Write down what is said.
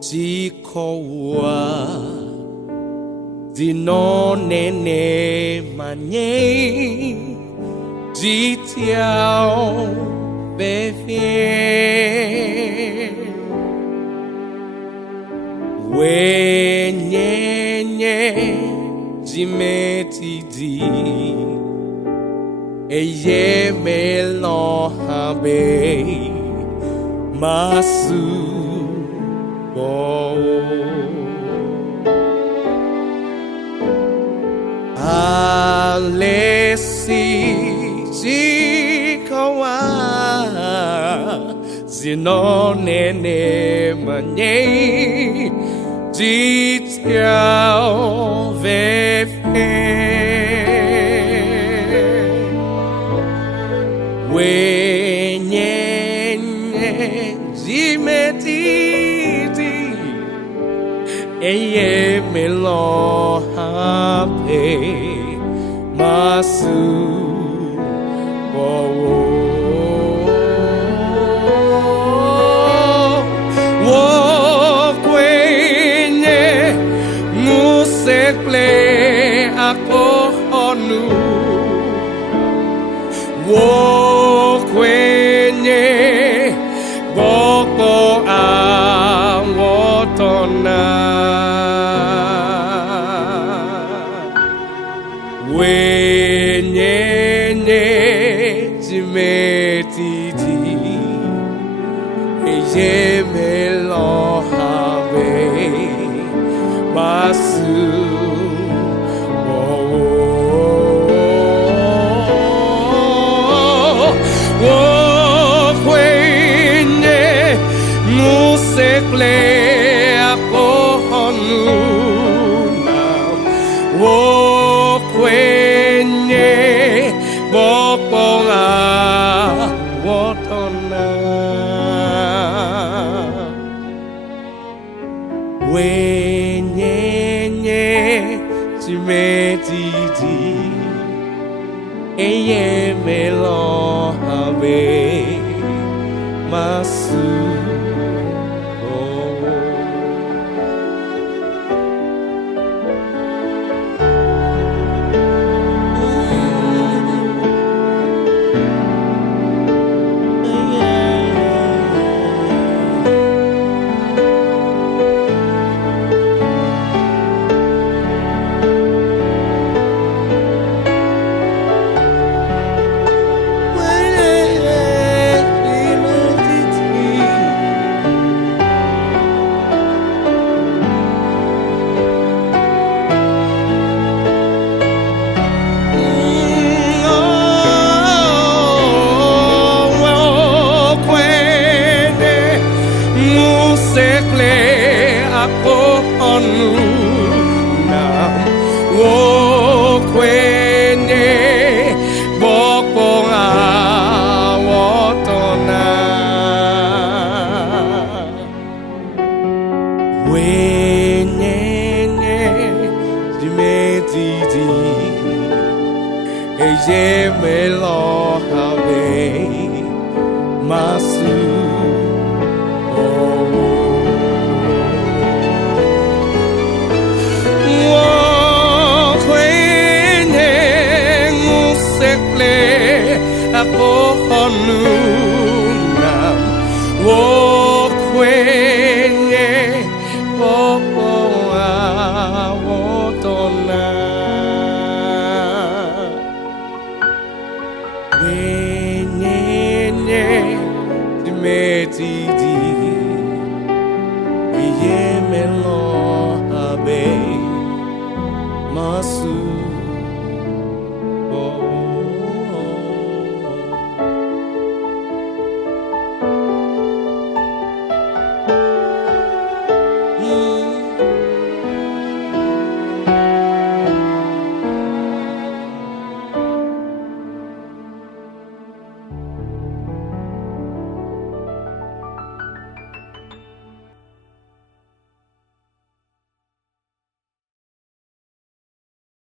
chỉ khâu gì nó nè nè mà nhảy chỉ theo về phía quê nhẹ nhẹ chỉ mê thì đi eye me lo ha be masu bo alesi si kawa zino ne ne manye ji tiao ve fe we nye ji me ti eye me lo ha pe masu wo kwe nye ngu se ple ako onu wo kwenye boko awotona wenye jimetiti eye melo habe basu sekle ako honuna wo kwenye boponga wotona wenye jimetiti eye melo habe masu sekle ako onu nam wo kwenye boponga wotona wenye jimetiti eye melo habe masu ako honunam wo kwenye popo awotona wenye jimetiti